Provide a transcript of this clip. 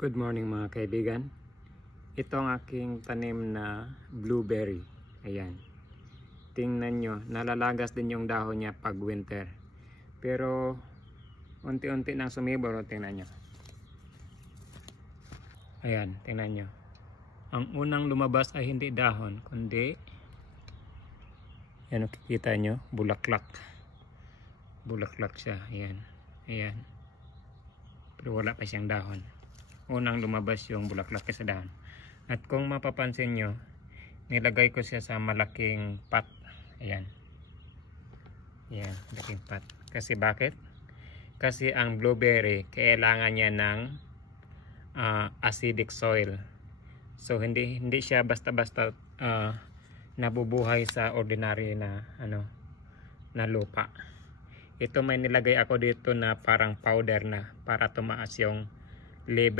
Good morning mga kaibigan. Ito ang aking tanim na blueberry. Ayan. Tingnan nyo, nalalagas din yung dahon niya pag winter. Pero unti-unti nang sumibol. Tingnan nyo. Ayan, tingnan nyo. Ang unang lumabas ay hindi dahon, kundi yan, nakikita nyo, bulaklak. Bulaklak siya. Ayan. Ayan. Pero wala pa siyang dahon. Unang lumabas yung bulaklak sa dahon. At kung mapapansin nyo, nilagay ko siya sa malaking pot. Ayan. Ayan, malaking pot. Kasi bakit? Kasi ang blueberry, kailangan niya ng acidic soil. So hindi siya basta-basta nabubuhay sa ordinary na na lupa. Ito may nilagay ako dito na parang powder na para tumaas yung level